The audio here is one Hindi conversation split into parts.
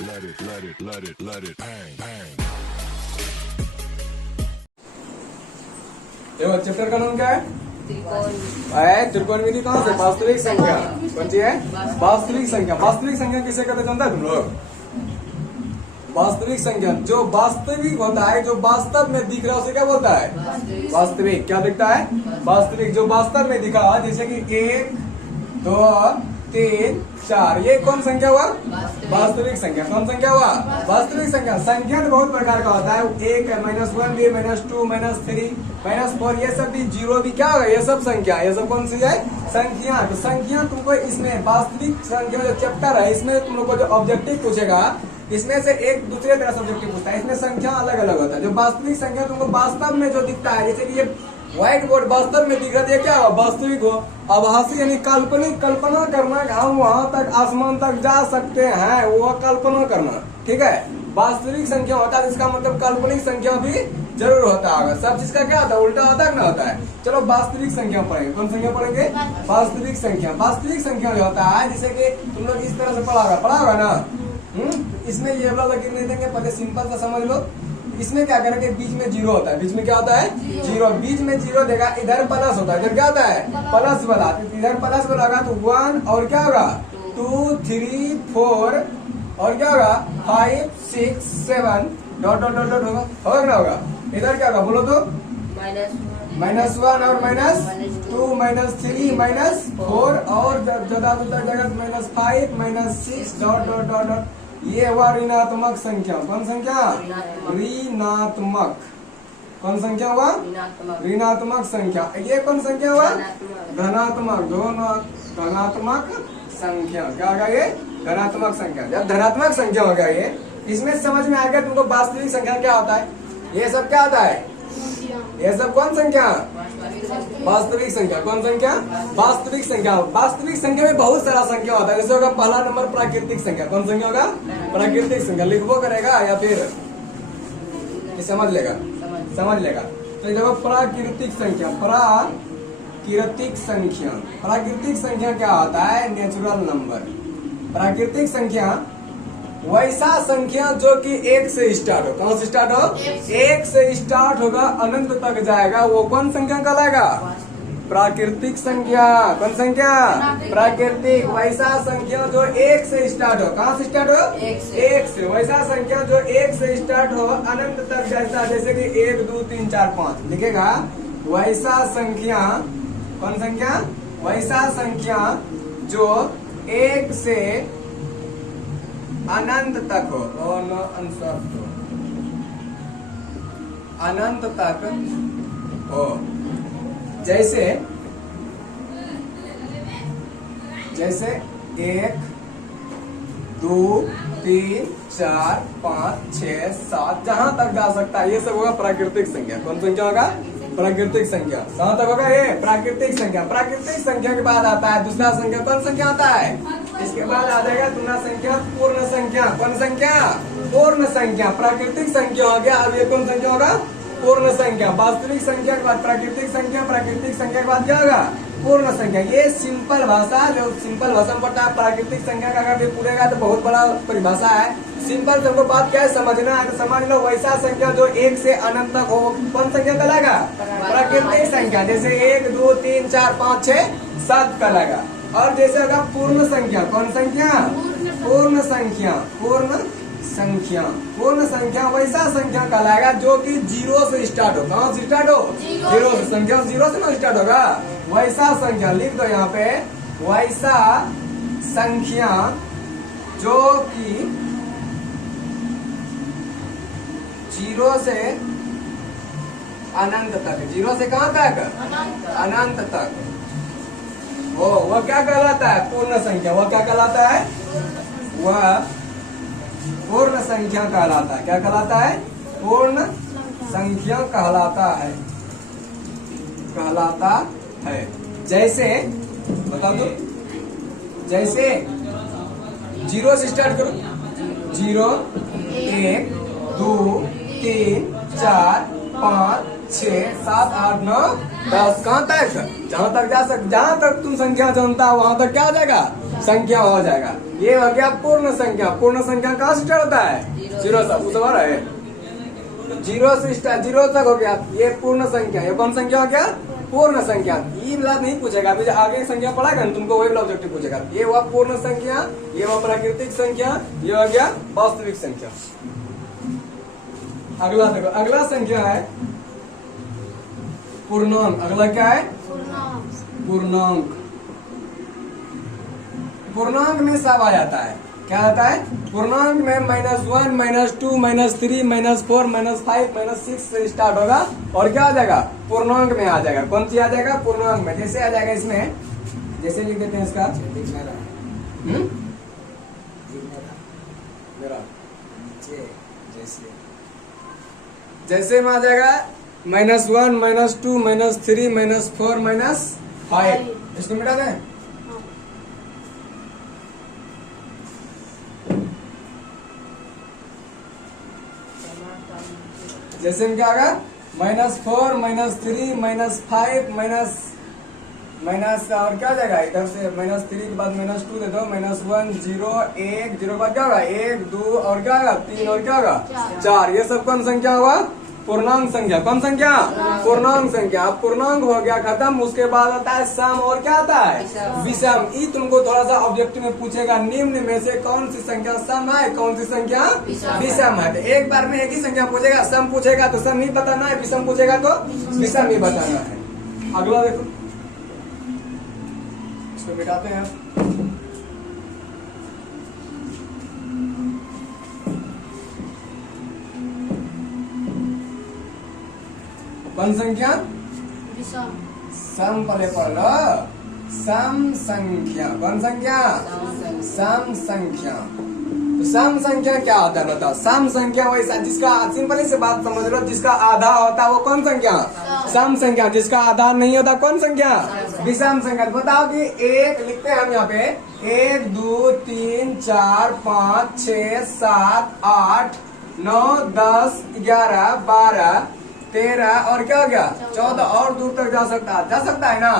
let it bang, bang. देखो चैप्टर का नाम क्या है? त्रिकोणमिति। कहाँ से? वास्तविक संख्या। कौन सी है? वास्तविक संख्या। वास्तविक संख्या किसे कहते जानता है तुम लोग? वास्तविक संख्या जो वास्तविक होता है, जो वास्तव में दिख रहा है उसे क्या बोलता है? वास्तविक। क्या दिखता है? वास्तविक। जो वास्तव में दिखा, जैसे कि 1 2 3 4, ये कौन संख्या हुआ? वास्तविक संख्या। कौन संख्या हुआ? वास्तविक संख्या। संख्या तो बहुत प्रकार का होता है, 1 है, -1 भी, -2, -3, -4, ये सब भी, जीरो भी, क्या होगा? ये सब संख्या। ये सब कौन सी है? संख्या। तो संख्या तुमको इसमें वास्तविक संख्या जो चैप्टर है, इसमें तुम लोग को जो ऑब्जेक्टिव पूछेगा, इसमें से एक दूसरे तरह सब्जेक्टिव पूछता है। इसमें संख्या अलग अलग होता है। जो वास्तविक संख्या तुमको वास्तव में जो दिखता है, जैसे कि ये व्हाइट बोर्ड वास्तव में दिख रहा है, क्या हो? वास्तविक हो। आभासी यानी काल्पनिक। कल्पना करना कि हम वहां तक आसमान तक जा सकते हैं, वो कल्पना करना। ठीक है। वास्तविक संख्या होता है, इसका मतलब काल्पनिक संख्या भी जरूर होता होगा। सब चीज का क्या होता है? उल्टा होता है ना होता है। चलो वास्तविक संख्या पढ़ेंगे। कौन संख्या पढ़ेंगे? वास्तविक संख्या। वास्तविक संख्या जो होता है, जैसे कि तुम लोग इस तरह से पढ़ा होगा ना। इसमें ये वाला लकीर नहीं देंगे, पहले सिंपल सा समझ लो। इसमें क्या करेंगे? बीच में जीरो होता है। बीच में क्या होता है? जीरो। बीच में जीरो देगा, इधर प्लस होता है। इधर क्या होता है? प्लस वाला। इधर प्लस वाला होगा तो 1 और क्या होगा? 2 3 4 और क्या होगा? 5 6 7 डॉट डॉट डॉट डॉट होगा ना होगा। इधर क्या होगा बोलो तो? -1 और -2 -3 -4 और ज्यादा जगह -5 -6 डॉट डॉट डॉट डॉट। ये हुआ ऋणात्मक संख्या। कौन संख्या? ऋणात्मक। कौन संख्या हुआ? ऋणात्मक संख्या। ये कौन संख्या हुआ? धनात्मक। दोनों धनात्मक संख्या। क्या होगा ये? धनात्मक संख्या। जब धनात्मक संख्या होगा ये, इसमें समझ में आएगा तुमको वास्तविक संख्या क्या होता है। ये सब क्या होता है? ये सब कौन संख्या? वास्तविक संख्या। कौन संख्या? वास्तविक संख्या। वास्तविक संख्या में बहुत सारा संख्या होता है। जैसे होगा पहला नंबर प्राकृतिक संख्या। कौन संख्या होगा? प्राकृतिक संख्या। लिखबो करेगा या फिर समझ लेगा? समझ लेगा। तो देखो प्राकृतिक संख्या। प्राकृतिक संख्या। प्राकृतिक संख्या क्या होता है? Natural number. प्राकृतिक संख्या वैसा संख्या जो कि 1 से स्टार्ट हो। कौन से स्टार्ट हो? 1 से स्टार्ट होगा, अनंत तक जाएगा, वो कौन संख्या कहलाएगा? प्राकृतिक संख्या। कौन संख्या? प्राकृतिक। वैसा संख्या जो 1 से स्टार्ट हो। कहाँ से स्टार्ट हो? 1 से। वैसा संख्या जो 1 से स्टार्ट हो, अनंत तक जाता, जैसे कि 1 2 3 4 5 लिखेगा। वैसा संख्या। कौन संख्या? वैसा संख्या जो 1 से अनंत तक हो। अनंत तक हो। जैसे 1 2 3 4 5 6 7 जहां तक जा सकता है, ये सब होगा प्राकृतिक संख्या। कौन संख्या होगा? प्राकृतिक संख्या। कहां तक होगा ये? प्राकृतिक संख्या। प्राकृतिक संख्या के बाद आता है दूसरा संख्या। कौन संख्या आता है? इसके बाद आ जाएगा दूसरा संख्या पूर्ण संख्या। कौन संख्या? पूर्ण संख्या। प्राकृतिक संख्या हो गया। अब ये कौन संख्या होगा? पूर्ण संख्या। वास्तविक संख्या के बाद प्राकृतिक संख्या, प्राकृतिक संख्या के बाद क्या होगा? पूर्ण संख्या। ये सिंपल भाषा, जो सिंपल भाषा में पढ़ता है। प्राकृतिक संख्या का अगर पूरेगा तो बहुत बड़ा परिभाषा है। सिंपल तुमको बात क्या है समझना है, तो समझ लो। वैसा संख्या जो 1 से अनंत तक हो, कौन संख्या कहलाएगा? प्राकृतिक संख्या। जैसे 1 2 3 4 5 6 7 कहलाएगा। और जैसे होगा पूर्ण संख्या। कौन संख्या? पूर्ण संख्या। पूर्ण संख्या। पूर्ण संख्या वैसा संख्या कहलाएगा जो कि 0 से स्टार्ट हो। कहाँ से स्टार्ट हो? 0 से। संख्या 0 से ना स्टार्ट होगा। वैसा संख्या लिख दो यहाँ पे। वैसा संख्या जो कि 0 से अनंत तक। 0 से कहाँ तक? अनंत तक। वो क्या कहलाता है? पूर्ण संख्या। वह क्या कहलाता है? वह पूर्ण संख्या कहलाता है। क्या कहलाता है? पूर्ण संख्या कहलाता है। कहलाता है। जैसे बता दो, जैसे 0 से स्टार्ट करो। 0 1 2 3 4 5 6 7 8 9 10। कहाँ तक? जहाँ तक जा सक, जहाँ तक तुम संख्या जानता है वहां तक क्या आ जाएगा? संख्या हो जाएगा। ये हो गया पूर्ण संख्या। पूर्ण संख्या कहाँ से स्टार्ट होता है? जीरो से। उस बार है जीरो से स्टार्ट, जीरो तक हो गया। ये पूर्ण संख्या। ये कौन संख्या हो गया? पूर्ण संख्या। ये वाला नहीं पूछेगा, अभी आगे संख्या पढ़ाएगा ना तुमको, वही वाला ऑब्जेक्टिव पूछेगा। ये हुआ पूर्ण संख्या, ये हुआ प्राकृतिक संख्या, ये हो गया वास्तविक संख्या। अगला देखो, अगला संख्या है पूर्णांक। अगला क्या है? पूर्णांक। पूर्णांक में सब आ जाता है। क्या आता है? पूर्णांक में -1, -2, -3, -4, -5, -6 से स्टार्ट होगा और क्या आ जाएगा? पूर्णांक में आ जाएगा। कौन सी आ जाएगा? पूर्णांक में। जैसे आ जाएगा इसमें, जैसे लिख देते हैं इसका जैसे में आ जाएगा -1, -2, -3, -4, -5। इसको मिटा दें। जैसे में क्या होगा? -4, -3, -5, माइनस और क्या हो जाएगा? इधर से -3 के बाद -2 दे दो, -1, 0, 1, 0 के बाद क्या होगा? 1, 2 और क्या होगा? 3 और क्या होगा? 4। ये सब कौन संख्या हुआ? पूर्णांक संख्या। कौन संख्या? पूर्णांक संख्या। अब पूर्णांक हो गया खत्म। उसके बाद आता है सम और क्या आता है? विषम। ये तुमको थोड़ा सा ऑब्जेक्टिव में पूछेगा, निम्न में से कौन सी संख्या सम है, कौन सी संख्या विषम है। तो एक बार में एक ही संख्या पूछेगा। सम पूछेगा तो सम ही बताना है, विषम पूछेगा तो विषम ही बताना है। अगला देखो, इसको मिटाते हैं। कौन संख्या? सम पहले पढ़ लो। सम संख्या। कौन संख्या? सम संख्या। तो सम संख्या क्या होता है बताओ? सम संख्या वैसा जिसका, सिंपली से बात समझ लो, जिसका आधा होता है वो कौन संख्या? सम संख्या। जिसका आधा नहीं होता कौन संख्या? विषम संख्या। बताओ कि एक लिखते हैं हम यहाँ पे 1, 2, 3, 4, 5, 6, 7, 8, 9, 10, 11, 12, 13 और क्या हो गया? 14 और दूर तक जा सकता है ना।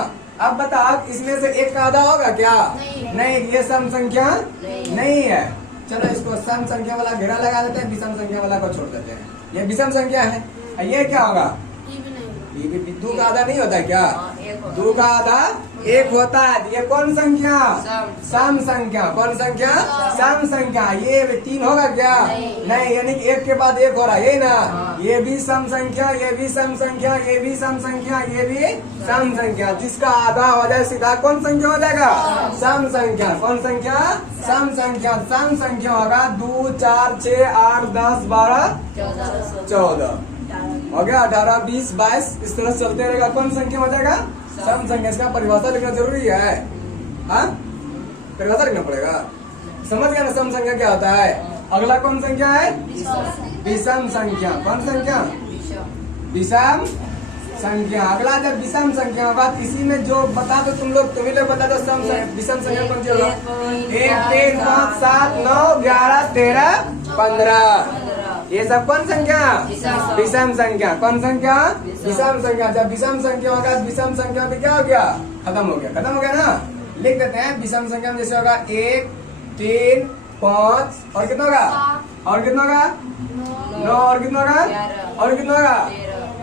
अब बताओ इसमें से एक का आधा होगा क्या? नहीं। ये सम संख्या नहीं है। चलो इसको सम संख्या वाला घेरा लगा देते हैं, विषम संख्या वाला को छोड़ देते हैं। ये विषम संख्या है। ये क्या होगा? ये भी 2 का आधा नहीं होता है क्या? 2 का आधा 1 होता है। ये कौन संख्या? सम संख्या। कौन संख्या? सम संख्या। ये 3 होगा क्या? नहीं। यानी कि 1 के बाद 1 हो रहा है, यही ना। ये भी सम संख्या, ये भी सम संख्या, ये भी सम संख्या, ये भी सम संख्या। जिसका आधा हो जाए सीधा कौन संख्या हो जाएगा? सम संख्या। कौन संख्या? सम संख्या। सम संख्या होगा 2, 4, 6, 8, 10, 12, 14 हो गया, 18, 20, 22 इस तरह चलते रहेगा। कौन संख्या हो जाएगा? सम संख्या। इसका परिभाषा लिखना जरूरी है। हाँ, परिभाषा लिखना पड़ेगा। समझ गया ना सम संख्या क्या होता है? अगला कौन संख्या है? विषम संख्या। कौन संख्या? विषम संख्या। अगला जब विषम संख्या होगा, इसी में जो बता दो तुम लोग, तुम्हें लोग बता दो विषम संख्या कौन सी होगा? 1, 3, 5, 7, 9, 11, 13, 15। ये सब कौन संख्या? विषम संख्या। कौन संख्या? विषम संख्या। जब विषम संख्या होगा, विषम संख्या भी क्या हो गया? खत्म हो गया ना। लिख देते हैं विषम संख्या में जैसे होगा 1, 3, 5 और कितना होगा? और कितना होगा? 9 और कितना होगा? और कितना होगा?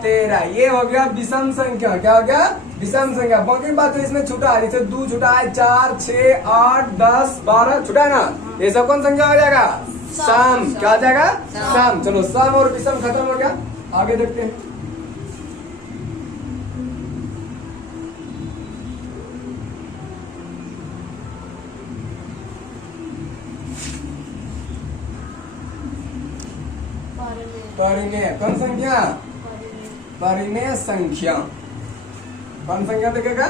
13। ये हो गया विषम संख्या। क्या हो गया? विषम संख्या। बाकी बात तो इसमें छूटा है, जैसे 2 छूटा है, 4, 6, 8, 10, 12 छूटा है ना। ये सब कौन संख्या हो जाएगा? सम। क्या हो जाएगा? सम। चलो सम और विषम खत्म हो गया। आगे देखते हैं। परिमेय। कौन संख्या? परिमेय संख्या। कौन संख्या देखेगा?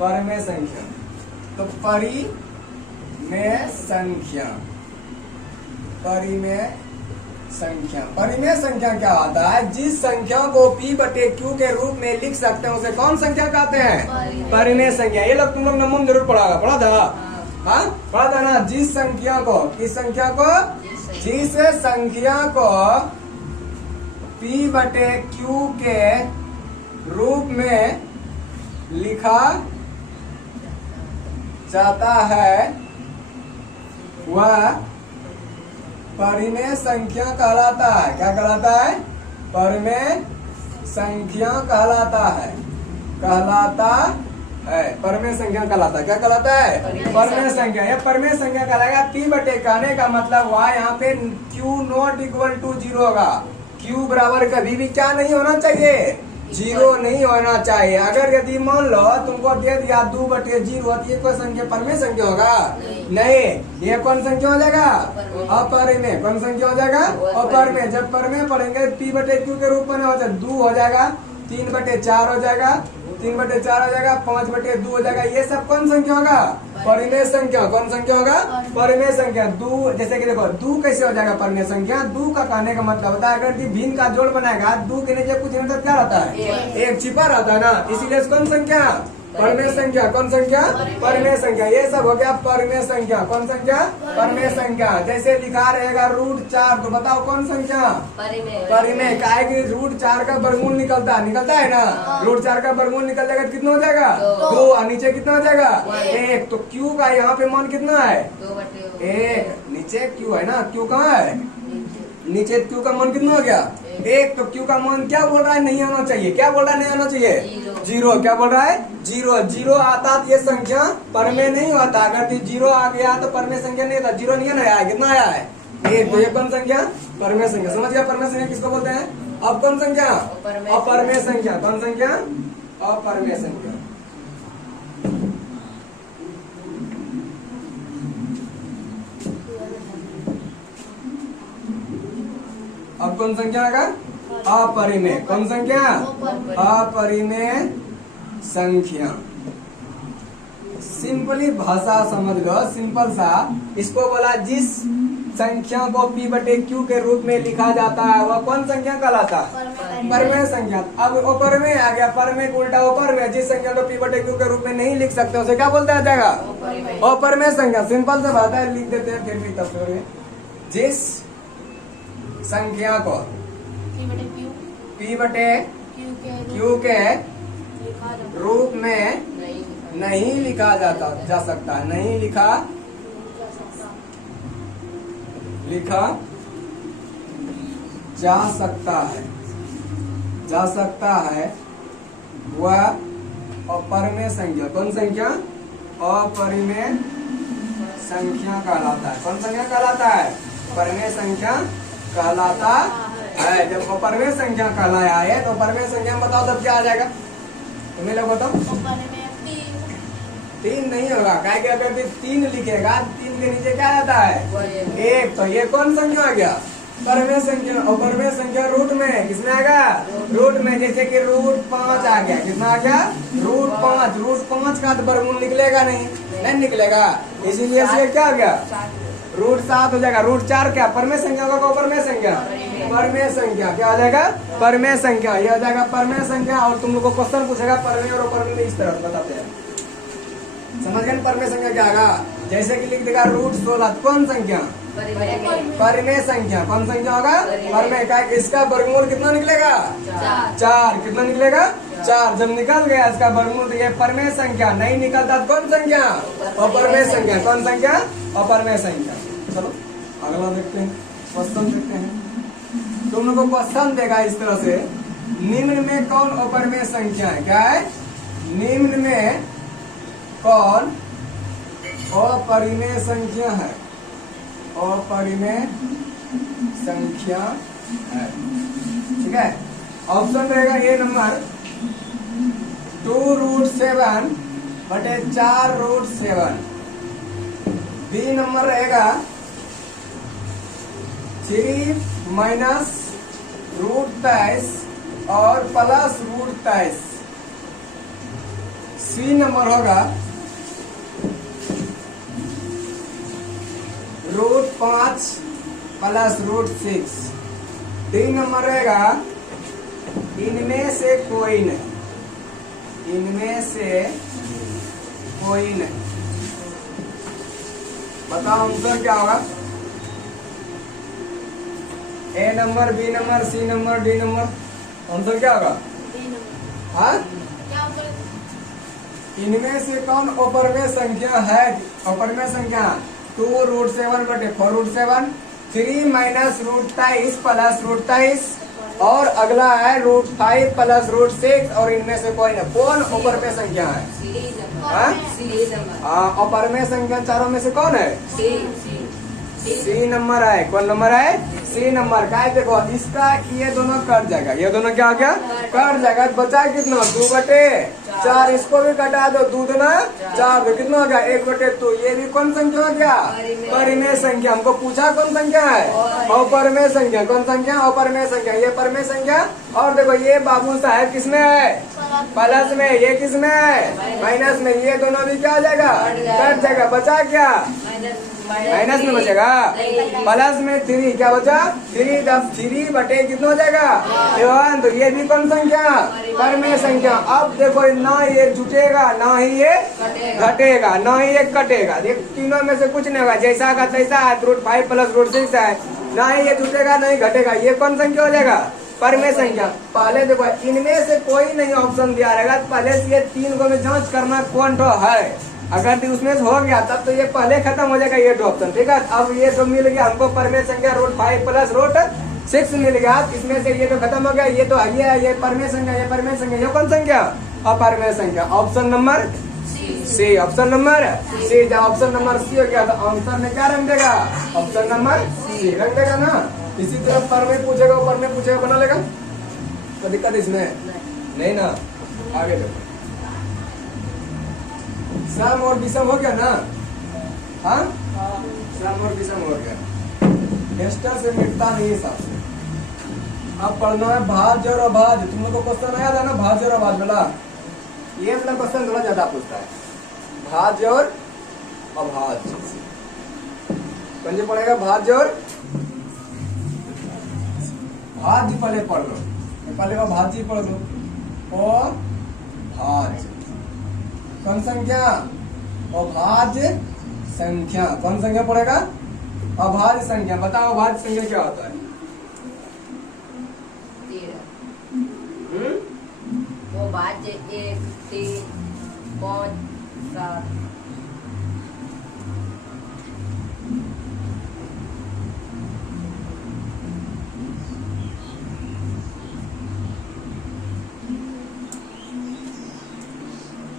परिमेय संख्या। तो परिमेय संख्या। परिमेय संख्या। परिमेय संख्या क्या होता है? जिस संख्या को P/Q के रूप में लिख सकते हैं उसे कौन संख्या कहते हैं? परिमेय संख्या। ये लोग तुम लोग नमून जरूर पढ़ा था। हाँ, पढ़ा था ना। जिस संख्या को, किस संख्या को? जिस संख्या को P/Q के रूप में लिखा जाता है वह परिमेय संख्या कहलाता है। क्या कहलाता है? परिमेय संख्या कहलाता है। परिमेय संख्या कहलाता है। क्या कहलाता है? परिमेय संख्या। यह परिमेय संख्या कहलाएगा। पी बटे कहने का मतलब हुआ यहाँ पे Q नॉट इक्वल टू 0 होगा। Q बराबर कभी भी क्या नहीं होना चाहिए? 0 नहीं होना चाहिए। अगर यदि मान लो तुमको दे दिया 2 बटे 0, तो ये कोई संख्या परिमेय संख्या होगा? नहीं। ये कौन संख्या हो जाएगा? अपरिमेय। कौन संख्या हो जाएगा? अपरिमेय। जब परिमेय पढ़ेंगे P बटे Q के रूप में हो जाए 2 हो जाएगा, 3 बटे 4 हो जाएगा, 3 बटे 4 हो जाएगा, 5 बटे 2 हो जाएगा। ये सब कौन संख्या होगा? परिमेय संख्या। कौन संख्या होगा? परिमेय संख्या। 2 जैसे कि देखो 2 कैसे हो जाएगा परिमेय संख्या? 2 का कहने का मतलब होता है अगर भिन्न का जोड़ बनाएगा 2 के नीचे कुछ मतलब क्या रहता है? एक छिपा रहता है ना, इसीलिए कौन संख्या? परिमेय संख्या। कौन संख्या? परिमेय संख्या। ये सब हो गया परिमेय संख्या। कौन संख्या? परिमेय संख्या। जैसे लिखा रहेगा √4, तो बताओ कौन संख्या? परिमेय। काहे कि √4 का वर्गमूल निकलता है ना। √4 का वर्गमूल निकल जाएगा तो कितना हो जाएगा? 2। और नीचे कितना हो जाएगा? 1। तो Q का यहाँ पे मान कितना है? 1। नीचे Q है ना, Q कहाँ है? नीचे Q का मान कितना हो गया? 1। तो Q का मान क्या बोल रहा है? नहीं आना चाहिए। क्या बोल रहा है? नहीं आना चाहिए? 0। क्या बोल रहा है? 0 आता तो ये संख्या परिमेय नहीं होता। अगर 0 आ गया तो परिमेय संख्या नहीं होता। 0 नहीं आया, कितना आया है? 1। तो ये कौन संख्या? परिमेय संख्या। समझ गया? परिमेय संख्या किसको बोलते हैं? अब कौन संख्या? अपरिमेय संख्या। कौन संख्या? अपरिमेय संख्या। अब कौन संख्या आएगा? अपरिमेय। कौन संख्या? अपरिमेय संख्या। सिंपली भाषा समझ लो, सिंपल सा। इसको बोला जिस संख्या को P बटे Q के रूप में लिखा जाता है वह कौन संख्या कहलाता है? परिमेय संख्या। अब अपरिमेय आ गया, परिमेय को उल्टा अपरिमेय। जिस संख्या को P बटे Q के रूप में नहीं लिख सकते उसे क्या बोलते हैं जाएगा? अपरिमेय संख्या। सिंपल से बात है, लिख देते हैं फिर भी तब। जिस संख्या को P बटे Q के रूप में नहीं लिखा जा सकता, नहीं लिखा जा सकता है वह अपरिमेय संख्या। कौन संख्या? अपरिमेय संख्या कहलाता है। कौन संख्या कहलाता है? परिमेय संख्या कहलाता है। जब अपरिमेय संख्या कहलाया है तो अपरिमेय संख्या में बताओ तब क्या आ जाएगा? तुम्हें लोग बताओ। 3 नहीं होगा। क्या कि अगर 3 लिखेगा 3 के नीचे क्या आता है? 1। तो ये कौन संख्या आ गया? परिमेय संख्या। और परिमेय संख्या रूट में किसमें आएगा? रूट में। जैसे कि √5 आ गया। कितना आ गया? √5। √5 का तो वर्गमूल निकलेगा नहीं निकलेगा, इसीलिए इसलिए क्या आ गया? √7 हो जाएगा। √4 क्या? परिमेय संख्या होगा। अपरिमेय संख्या? परिमेय संख्या। क्या हो जाएगा? परिमेय संख्या। यह हो जाएगा परिमेय संख्या। और तुम लोग को क्वेश्चन पूछेगा परिमेय और अपरिमेय में इस तरह बताते हैं। समझ गए? परिमेय संख्या क्या आएगा? जैसे कि लिख देगा √16। कौन संख्या? परिमेय संख्या। कौन संख्या होगा? परिमेय। का इसका वर्गमूल कितना निकलेगा? 4। कितना निकलेगा? 4। जब निकल गया इसका वर्गमूल तो ये परिमेय संख्या। नहीं निकलता तो कौन संख्या? अपरिमेय संख्या। कौन संख्या? अपरिमेय संख्या। चलो अगला देखते हैं, क्वेश्चन देखते हैं। तुम लोग को क्वेश्चन देगा इस तरह से, निम्न में कौन अपरिमेय संख्या है? क्या है? निम्न में कौन अपरिमेय संख्या है? अपरिमेय संख्या है। ठीक है। ऑप्शन रहेगा ए नंबर 2√7 बटे 4√7। बी नंबर रहेगा 3 माइनस √23 और प्लस √23। सी नंबर होगा √5 प्लस √6। डी नंबर रहेगा इनमें से कोई नहीं। इनमें से कोई नहीं। बताओ आंसर क्या होगा? A number, B number, C number, D number. Answer क्या होगा? हाँ इनमें से कौन अपरमेय संख्या है? अपरमेय संख्या 2√7/4√7, 3 माइनस √23 प्लस √23 और अगला है √5 प्लस √6 और इनमें से कोई नहीं। कौन अपरमेय संख्या है? अपरमेय संख्या चारों में से कौन है? सी नंबर है। कौन नंबर है? सी नंबर का है। देखो इसका ये दोनों कट जाएगा, ये दोनों क्या हो गया? कट जाएगा। बचा कितना? 2/4। इसको भी कटा दो, 2 दूना 4, तो कितना हो गया? 1/2। ये भी कौन संख्या हो गया? परिमेय संख्या। हमको पूछा कौन संख्या है? अपरमेय संख्या। कौन संख्या? अपरमेय संख्या। ये परमेय संख्या। और देखो ये बाबू साहब किसमें है? प्लस में। ये किसमें है? माइनस में। ये दोनों भी क्या हो जाएगा? कट जाएगा। बचा क्या? माइनस में बचेगा। प्लस में 3 क्या बचा? 3। जब 3 बटे कितना हो जाएगा? 1। तो ये भी कौन संख्या? परमेय संख्या। अब देखो ना ये जुटेगा ना ही ये घटेगा, ना ही ये कटेगा। ये तीनों में से कुछ नहीं होगा, जैसा का तैसा है। √5 प्लस √6 है, ना ही ये जुटेगा ना ही घटेगा। ये कौन संख्या हो जाएगा? परमेय संख्या। पहले देखो इनमें से कोई नहीं ऑप्शन दिया रहेगा, पहले से ये 3 को में जांच करना कौन तो है। अगर उसमें से हो गया तब तो ये पहले खत्म हो जाएगा ये 2 ऑप्शन। ठीक है, अब ये तो मिल गया हमको परमेय संख्या √5 प्लस √6 मिल गया। इसमें से ये तो खत्म हो गया। ये तो ये परमेय संख्या, ये परमेय संख्या। ये कौन संख्या? अपरमेय संख्या। Option number C. Option number C. जब ऑप्शन नंबर सी हो गया तो आंसर में क्या रंग देगा? ऑप्शन नंबर सी रंग देगा ना। इसी तरह परमेय पूछेगा, परमेय पूछेगा, बना लेगा तो दिक्कत इसमें नहीं ना। आगे देखो, सम और विषम हो गया ना? हाँ, सम और विषम हो गया। एस्टर से मिटता नहीं हिसाब से। अब पढ़ना है भाज्य और अभाज्य। तुम लोग को क्वेश्चन आया था ना भाज्य और अभाज्य वाला? ये वाला क्वेश्चन थोड़ा ज्यादा पूछता है, भाज्य और अभाज्य। कौन पढ़ेगा? भाज्य और भाज्य पहले पढ़ लो, पहले का भाज्य पढ़ लो। और भाज्य कौन संख्या? अभाज्य संख्या। कौन संख्या पड़ेगा? अभाज्य संख्या। बताओ अभाज्य संख्या क्या होता है? वो भाज्य 1, 3, 5, 7।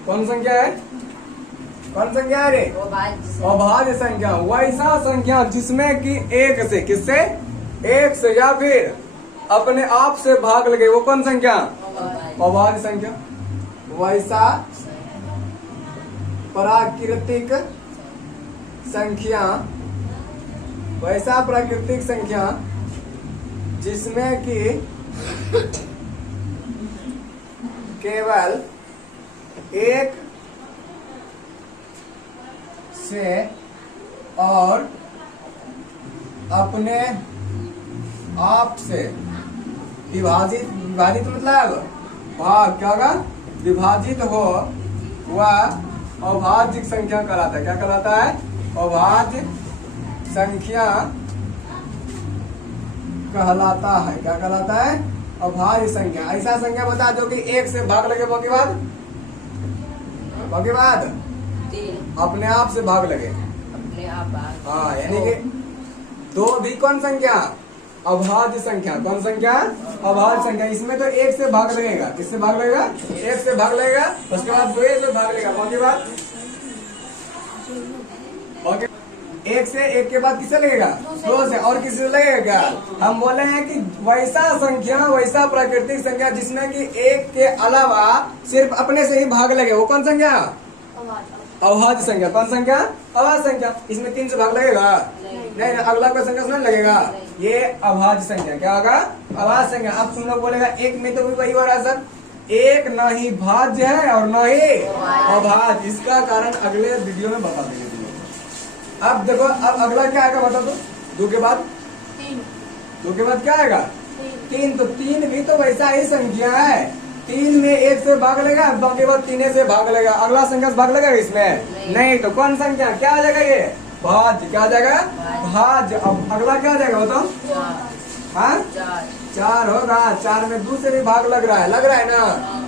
कौन संख्या है? कौन संख्या है रे? अभाज्य संख्या। वैसा संख्या जिसमें कि 1 से, किससे? 1 से या फिर अपने आप से भाग लगे, वो कौन संख्या? अभाज्य संख्या। वैसा प्राकृतिक संख्या, वैसा प्राकृतिक संख्या जिसमें कि केवल 1 से और अपने आप से विभाजित मतलब भाग क्या होगा? विभाजित हो, वह अभाज्य संख्या कहलाता है। क्या कहलाता है? अभाज्य संख्या कहलाता है। क्या कहलाता है? अभाज्य संख्या। ऐसा संख्या बता जो कि 1 से भाग लगे, बाकी बाद अपने आप से भाग लगे। अपने आप भाग। हाँ, यानी कि 2 भी कौन संख्या? अभाज्य संख्या। कौन संख्या? अभाज्य संख्या। इसमें तो 1 से भाग लगेगा। किससे भाग लगेगा? 1 से भाग लगेगा। उसके बाद 2 से भाग लगेगा। बाकी बात 1 से 1 के बाद किससे लगेगा? 2 से। और किससे लगेगा? हम बोले हैं कि वैसा संख्या, वैसा प्राकृतिक संख्या जिसमें कि 1 के अलावा सिर्फ अपने से ही भाग लगे, वो कौन संख्या? अभाज्य संख्या। कौन संख्या? अभाज्य संख्या। इसमें 3 से भाग लगेगा? नहीं। अगला कोई संख्या सुन लगेगा। ये अभाज्य संख्या। क्या होगा? अभाज्य संख्या। अब तुम लोग बोलेगा 1 में तो भी वही हो रहा है सर, 1 ना ही भाज्य है और ना ही अभाज्य। इसका कारण अगले वीडियो में बता देंगे। अब देखो, अब अगला क्या आएगा बता दो? 2 के बाद 2 के बाद क्या आएगा? 3। तो 3 भी तो वैसा ही संख्या है। 3 में 1 से भाग लेगा, बाकी बाद 3 से भाग लेगा। अगला संख्या से भाग लेगा इसमें? नहीं। तो कौन संख्या? क्या आ जाएगा? ये भाज्य। क्या आ जाएगा? भाज्य। अब अगला क्या आ जाएगा बताओ? हाँ, 4 होगा। 4 में 2 से भी भाग लग रहा है ना।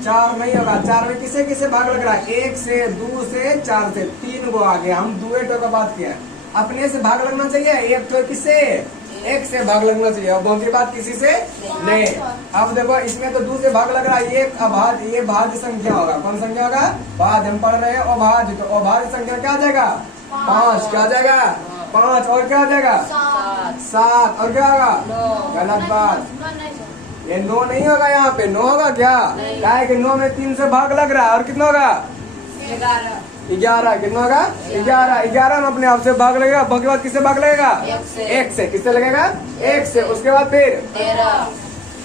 4 नहीं होगा। 4 में किसे किसे भाग लग रहा है? 1 से, 2 से, 4 से, 3 गो आ गए। हम 2 टो का बात किया। अपने से भाग लगना चाहिए। एक तो किससे? 1 से भाग लगना चाहिए। अब बाकी बात किसी से नहीं। अब देखो इसमें तो 2 से भाग लग रहा है। ये भाज्य संख्या होगा। कौन संख्या होगा? भाज्य। हम पढ़ रहे हैं अभाज्य। तो अभाज्य संख्या क्या आ जाएगा? 5। क्या आ जाएगा? 5। और क्या आ जाएगा? 7। और क्या होगा? गलत बात। ये 9 नहीं होगा। यहाँ पे 9 होगा क्या? क्या है कि 9 में 3 से भाग लग रहा है। और कितना होगा? 11। कितना होगा? 11 में अपने आप से भाग लगेगा। बाकी बाद किससे भाग लगेगा? 1 से। किससे लगेगा? 1 से। उसके बाद फिर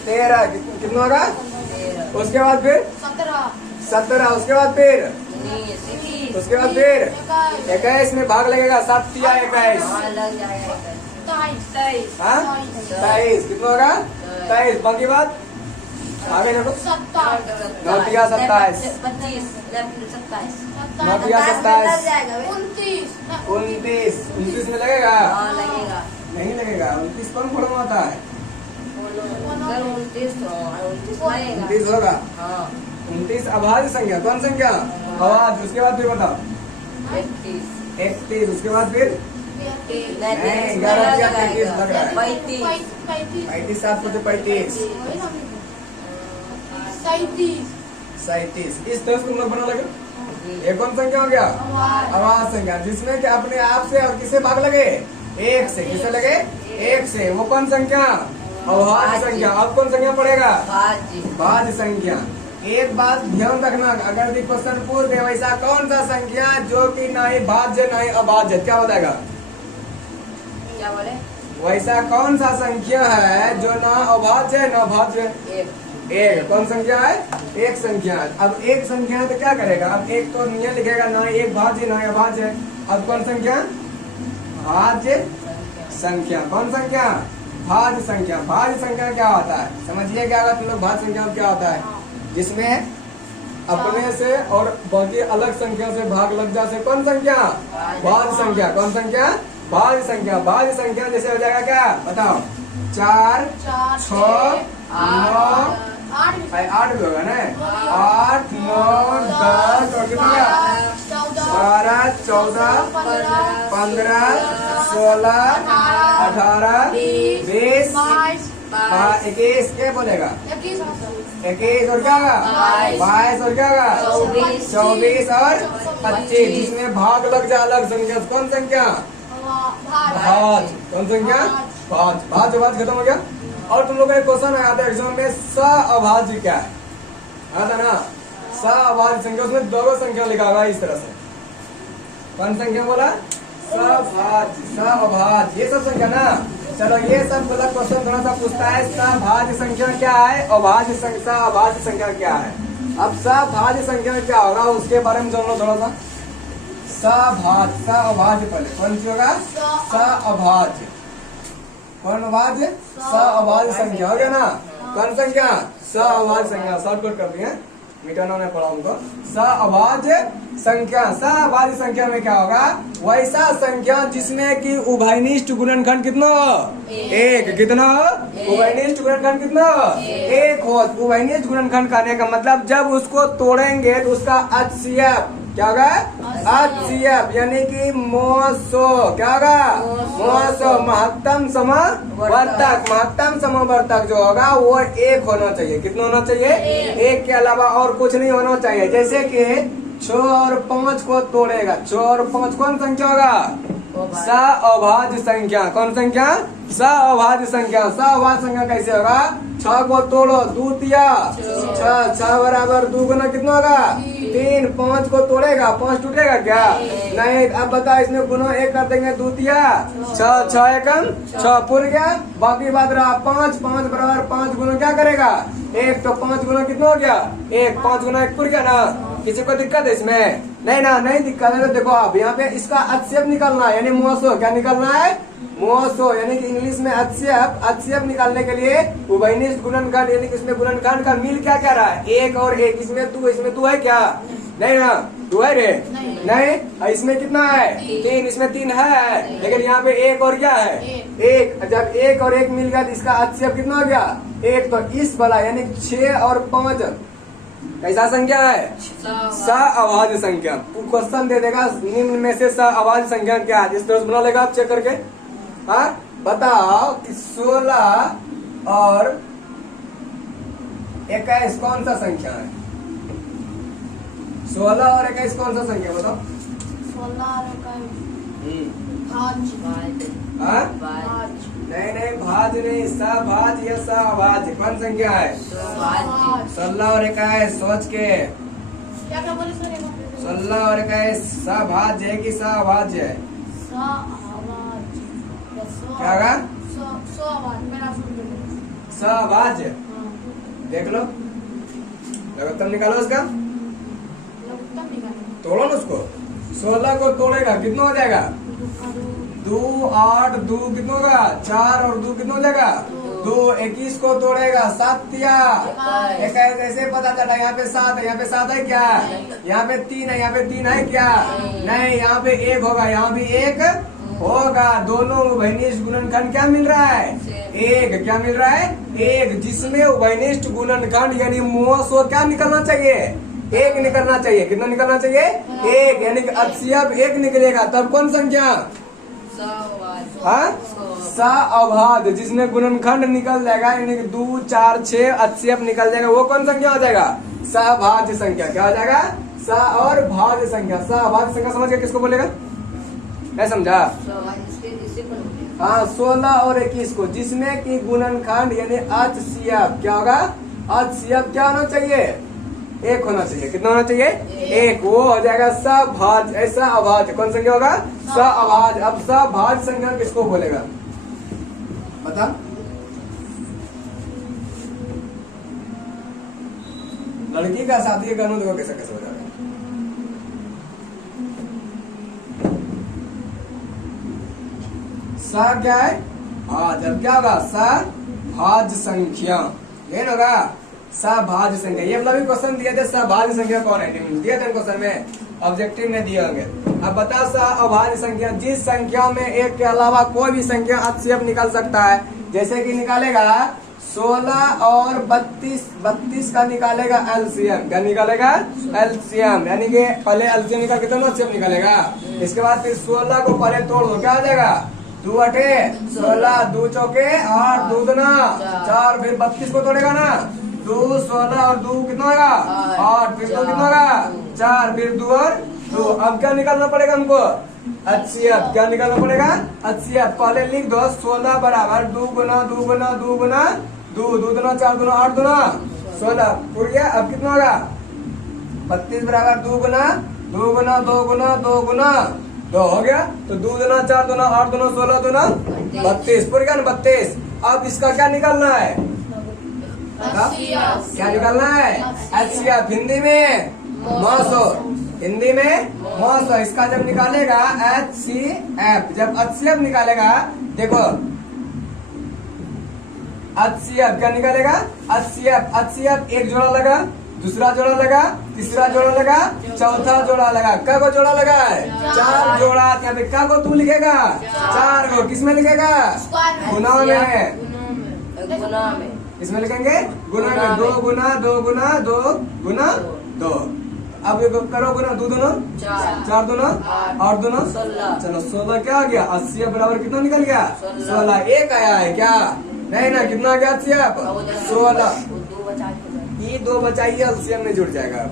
13। कितना होगा? उसके बाद फिर 17। उसके बाद फिर 21 में भाग लगेगा। 7 या 21। हाँ 23। कितना होगा? 23। बाकी बात आगे देखो। 9 या 27। 9 या 27। 29 में लगेगा? नहीं लगेगा। 29 कौन फोड़ा होता है? 29 होगा। 29 अभाज्य संख्या। कौन संख्या? अभाज्य। उसके बाद फिर बताओ। 31। उसके बाद फिर 11 या 33 लग रहा है। 35। 7 को 35। 37। इस तरह से तुम लोग बना लगे। ये कौन संख्या हो गया? अभाज्य संख्या। जिसमें कि अपने आप से और किसे भाग लगे? 1 से। किसे लगे? 1 से। वो कौन संख्या? अभाज्य संख्या। अब कौन संख्या पड़ेगा? भाज्य संख्या। एक बात ध्यान रखना, अगर भी क्वेश्चन पूछ दे वैसा कौन सा संख्या जो कि ना ही भाज्य ना ही अभाज्य, क्या बताएगा? क्या बोले? वैसा कौन सा संख्या है जो ना अभाज्य है ना भाज्य? एक। कौन संख्या है? एक संख्या। अब एक संख्या है तो क्या करेगा? अब एक तो नहीं लिखेगा, ना एक भाज्य ना अभाज्य। अब कौन संख्या? भाज्य संख्या। कौन संख्या? भाज्य संख्या। भाज्य संख्या क्या होता है? समझिए क्या होगा तुम लोग? भाज्य संख्या क्या होता है? जिसमें अपने से और बाकी अलग संख्या से भाग लग जाए। कौन संख्या? भाज्य संख्या। कौन संख्या? भाज्य संख्या। भाज्य संख्या जैसे हो जाएगा क्या? बताओ। 4, 6, 9, 8 भी होगा ना। 8, 9, 10 और कितना? 12, 14, 15, 16, 18, 20, 21। क्या बोलेगा? 21 और क्या होगा? 22 और क्या होगा? 24 और 25। जिसमें भाग लग जाए अलग संख्या। कौन संख्या? भाज्य। कौन संख्या? भाज्य। भाज्य खत्म हो गया। और तुम लोग का एक क्वेश्चन आया था एग्जाम में, सअभाज्य क्या है? आया था ना? सअभाज्य संख्या। उसमें 2 संख्या लिखा हुआ इस तरह से। कौन संख्या बोला? सभाज्य, सअभाज्य, ये सब संख्या ना। चलो ये सब मतलब क्वेश्चन थोड़ा सा पूछता है। सभाज्य संख्या क्या है? अभाज्य संख्या, अभाज्य संख्या क्या है? अब सभाज्य संख्या क्या होगा उसके बारे में जान लो थोड़ा सा। सभाज्य, सअभाज्य पहले कौन सी होगा? सअभाज्य। कौन अभाज्य? सअभाज्य संख्या हो गया ना। कौन संख्या? सअभाज्य संख्या। शॉर्टकट कर दिए, मिटाना नहीं पड़ा हमको। सअभाज्य संख्या। सअभाज्य संख्या में क्या होगा? वैसा संख्या जिसमें कि उभयनिष्ठ गुणनखंड कितना हो? 1। कितना हो? उभयनिष्ठ गुणनखंड कितना हो? 1 हो। उभयनिष्ठ गुणनखंड कहने का मतलब जब उसको तोड़ेंगे तो उसका HCF क्या होगा? HCF यानी कि मोसो। क्या होगा? मोसो, महत्तम समवर्तक। महत्तम समवर्तक जो होगा वो 1 होना चाहिए। कितना होना चाहिए? 1 के अलावा और कुछ नहीं होना चाहिए। जैसे कि 6 और 5 को तोड़ेगा। 6 और 5 कौन संख्या होगा? सअभाज्य संख्या। कौन संख्या? सअभाज्य संख्या। सअभाज्य संख्या कैसे होगा? 6 को तोड़ो, 2 तिया 6, 6 बराबर 2 गुना कितना होगा? 3। 5 को तोड़ेगा, 5 टूटेगा क्या? नहीं। अब बता, इसमें गुना 1 कर देंगे, 2 तिया 6, 6 एकम 6 पूर गया। बाकी बात रहा 5, 5 बराबर 5 गुना क्या करेगा? 1। तो 5 गुना कितना हो गया? 1। 5 गुना 1 पूर गया ना। किसी को दिक्कत है इसमें? नहीं ना, नहीं दिक्कत है। तो देखो आप यहाँ पे इसका HCF निकालना है, यानी मोसो। क्या निकालना है? मोसो। यानी कि इंग्लिश में HCF निकालने के लिए उभयनिष्ठ गुणनखंड, यानी कि इसमें गुणनखंड का मील क्या क्या रहा है? 1 और 1। इसमें 2 है क्या? नहीं ना। टू है रे? नहीं। नहीं। और इसमें कितना है? तीन। इसमें तीन है, लेकिन यहाँ पे एक और क्या है? एक। जब एक और एक मिल गया तो इसका HCF कितना हो गया? एक। तो इस वाला यानी 6 और 5 कैसा संख्या है? सअभाज्य संख्या। क्वेश्चन दे देगा निम्न में से सअभाज्य संख्या क्या है, इस तरह से बना लेगा आप चेक करके। हाँ बताओ कि 16 और 21 कौन सा संख्या है? 16 और 21 कौन सा संख्या बताओ? 16 और 21 भाज्य। हाँ? भाज्य। नहीं भाज नहीं, सभाज्य या सअभाज्य कौन संख्या है? 16 और 21 सोच के। क्या क्या बोले सर? 16 और 21 सभाज्य है कि सअभाज्य है? क्या होगा? सभाज्य। देख लो लघुत्तम निकालो उसका, तोड़ो ना उसको। 16 को तोड़ेगा कितना हो जाएगा? 2 8 2 कितना होगा? 4 और 2 कितना हो जाएगा? 2। 21 को तोड़ेगा 7 या 21 ऐसे पता चला। यहाँ पे 7 है, यहाँ पे 7 है क्या? यहाँ पे 3 है, यहाँ पे 3 है क्या? नहीं, यहाँ पे 1 होगा, यहाँ भी 1 होगा। दोनों उभयनिष्ठ गुणनखंड क्या मिल रहा है? 1। क्या मिल रहा है? 1। जिसमें उभयनिष्ठ गुणनखंड यानी मोसो क्या निकलना चाहिए? 1 निकलना चाहिए। कितना निकलना चाहिए? 1। यानी कि HCF 1 निकलेगा। तब कौन संख्या? हाँ सअभाज्य, जिसमें गुणनखंड निकल जाएगा यानी कि 2 4 6 HCF निकल जाएगा, वो कौन संख्या हो जाएगा? सअभाज्य संख्या। क्या हो जाएगा? स और भाज्य संख्या। सअभाज्य संख्या समझ गए किसको बोलेगा? क्या समझा? हाँ 16 और 21 को, जिसमें कि गुणनखंड यानी HCF क्या होगा? HCF क्या होना चाहिए? 1 होना चाहिए। कितना होना चाहिए? 1। वो हो जाएगा सभाज्य। ऐसा अभाज्य कौन संख्या होगा? सअभाज्य। अब सभाज्य संख्या किसको बोलेगा बता? लड़की का साथी का देखो कैसे कैसे हो जाएगा। स क्या है? भाज्य। अब क्या होगा? सभाज्य संख्या। ये होगा सभाज्य संख्या। ये मतलब क्वेश्चन दिए थे सभाज्य संख्या कौन है, दिए थे क्वेश्चन में, ऑब्जेक्टिव में दिए होंगे। अब बता सअभाज्य संख्या जिस संख्या में 1 के अलावा कोई भी संख्या HCF निकल सकता है। जैसे कि निकालेगा 16 और 32 का निकालेगा LCM। क्या निकालेगा? LCM। यानी कि पहले LCM निकाल कितना HCF निकालेगा। इसके बाद फिर 16 को पहले तोड़ दो, क्या आ जाएगा? 2 8 16, 2 चौके 8, 2 दूना 4, फिर 32 को तोड़ेगा ना, 2 16 और 2 कितना होगा? 8, फिर 2 कितना होगा? 4, फिर 2 और 2। अब क्या निकालना पड़ेगा हमको? HCF। क्या निकालना पड़ेगा? HCF। पहले लिख दो 16 बराबर 2 गुना 2 गुना 2 गुना 2, 2 दूना 4 दूना 8 दूना 16 पूरी गया। अब कितना होगा? 32 बराबर 2 गुना 2 गुना 2 गुना 2 गुना 2 हो गया। तो 2 दूना 4 दूना 8 दूना 16 दूना 32 पूरी गया ना 32। अब इसका क्या निकालना है? क्या निकालना है? HCF। हिंदी में मौसो। हिंदी में मौसो। इसका जब निकालेगा HCF, जब HCF निकालेगा देखो HCF क्या निकालेगा? HCF एक जोड़ा लगा, दूसरा जोड़ा लगा, तीसरा जोड़ा लगा, चौथा जोड़ा लगा। क्या को जोड़ा लगा है? 4 जोड़ा। यहाँ पे क्या को तू लिखेगा? 4 को। किसमें लिखेगा? गुना में। इसमें लिखेंगे गुना में। 2 गुना 2 गुना 2 गुना 2। अब ये करो गुना 2 दूना 4 दूना 8 दूना 16। चलो 16 क्या आ गया? 80 बराबर कितना निकल गया? 16। 1 आया है क्या? नहीं ना, कितना आ गया? 16। ये 2 बचाइए, LCM में जुड़ जाएगा।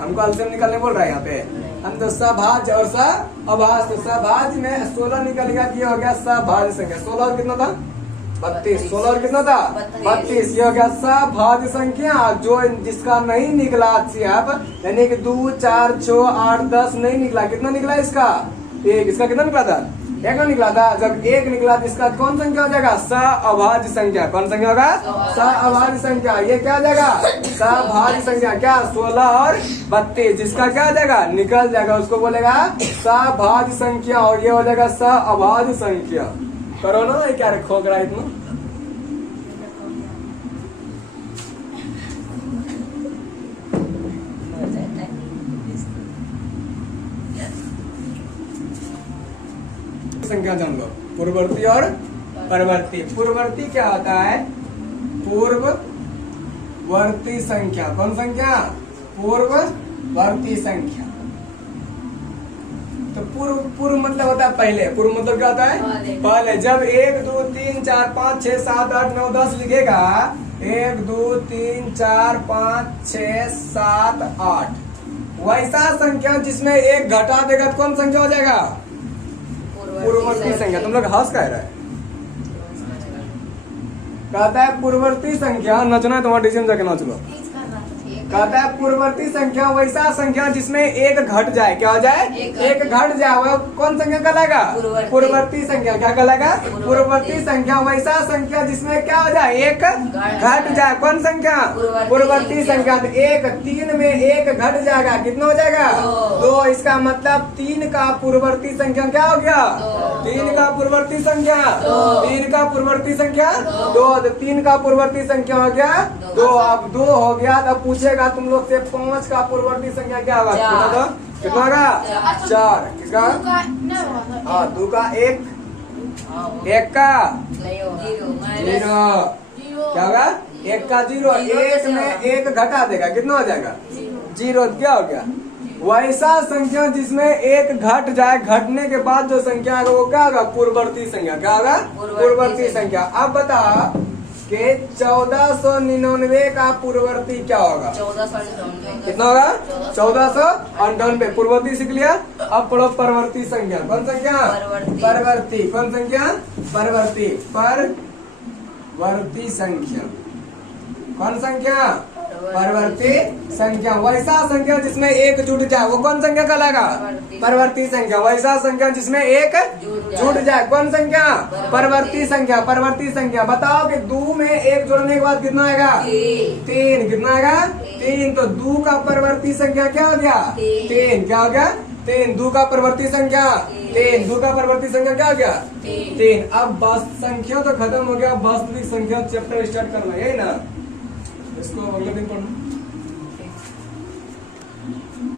हमको LCM निकालने बोल रहा है यहाँ पे। हम तो सभाज्य और सअभाज्य। तो सभाज्य में 16 निकल गया, ये हो गया सभाज्य संख्या। 16 और कितना था? 32। 16 और कितना था? 32। ये हो गया सभाज्य संख्या। जो जिसका नहीं निकला HCF यानी कि 2 4 6 8 10 नहीं निकला। कितना निकला इसका? 1। इसका कितना निकला था? 1 निकला था। जब 1 निकला तो इसका कौन संख्या हो जाएगा? सअभाज्य संख्या। कौन संख्या होगा? सअभाज्य संख्या। ये क्या आ जाएगा? सभाज्य संख्या। क्या? 16 और 32। जिसका क्या आ जाएगा? निकल जाएगा, उसको बोलेगा सभाज्य संख्या। और ये हो जाएगा सअभाज्य संख्या। करो ना, ये क्या रखो करा इतना। संख्या जान लो, पूर्ववर्ती और परवर्ती। पूर्ववर्ती क्या होता है? पूर्ववर्ती संख्या। कौन संख्या? पूर्ववर्ती संख्या। तो पूर्व मतलब होता है पहले। पूर्व मतलब क्या होता है? पहले। जब 1 2 3 4 5 6 7 8 9 10 लिखेगा, 1 2 3 4 5 6 7 8, वैसा संख्या जिसमें एक घटा देगा तो कौन संख्या हो जाएगा? पूर्ववर्ती संख्या। तुम लोग हंस कह रहे हैं। कहता है पूर्ववर्ती संख्या, नचना है तुम्हारा, डीजे में जाके नाच लो। कहता है पूर्ववर्ती संख्या वैसा संख्या जिसमें एक घट जाए। क्या हो जाए? एक घट जाए। वह कौन संख्या कहलाएगा? पूर्ववर्ती संख्या। क्या कहलाएगा? पूर्ववर्ती संख्या वैसा संख्या जिसमें क्या हो जाए? एक घट जाए। कौन संख्या? पूर्ववर्ती संख्या। तो 1 3 में एक घट जाएगा, कितना हो जाएगा? 2। इसका मतलब 3 का पूर्ववर्ती संख्या क्या हो गया? 3 का पूर्ववर्ती संख्या 3 का पूर्ववर्ती संख्या 2। 3 का पूर्ववर्ती संख्या हो गया 2। अब 2 हो गया। तब पूछेगा तुम लोग से 5 का पूर्ववर्ती संख्या क्या होगा? कितना होगा? 4। किसका? हाँ, 2 का 1 का 0। क्या होगा? 1 का 0। 1 में एक घटा देगा, कितना हो जाएगा? 0। क्या हो गया? वैसा संख्या जिसमें एक घट जाए, घटने के बाद जो संख्या होगा वो क्या होगा? पूर्ववर्ती संख्या। क्या होगा? पूर्ववर्ती संख्या। अब बता कि 1499 का पूर्ववर्ती क्या होगा? 1498। कितना होगा? 1498। पूर्ववर्ती सीख लिया। अब पढ़ो परवर्ती संख्या। कौन संख्या? परवर्ती। कौन संख्या? परवर्ती। परवर्ती संख्या। कौन संख्या? परवर्ती संख्या। वैसा संख्या जिसमें एक जुट जाए, वो कौन संख्या कहलाएगा? परवर्ती संख्या। वैसा संख्या जिसमें एक जुट जाए, कौन संख्या? परवर्ती संख्या। परवर्ती संख्या। बताओ कि 2 में 1 जोड़ने के बाद कितना आएगा? 3। कितना आएगा? 3। तो 2 का परवर्ती संख्या क्या हो गया? 3। क्या हो गया? 3। 2 का परवर्ती संख्या 3। 2 का परवर्ती संख्या क्या हो गया? 3। अब संख्या तो खत्म हो गया, वास्तविक संख्या चैप्टर स्टार्ट करना, यही ना? इसको अगले दिन पढ़ना।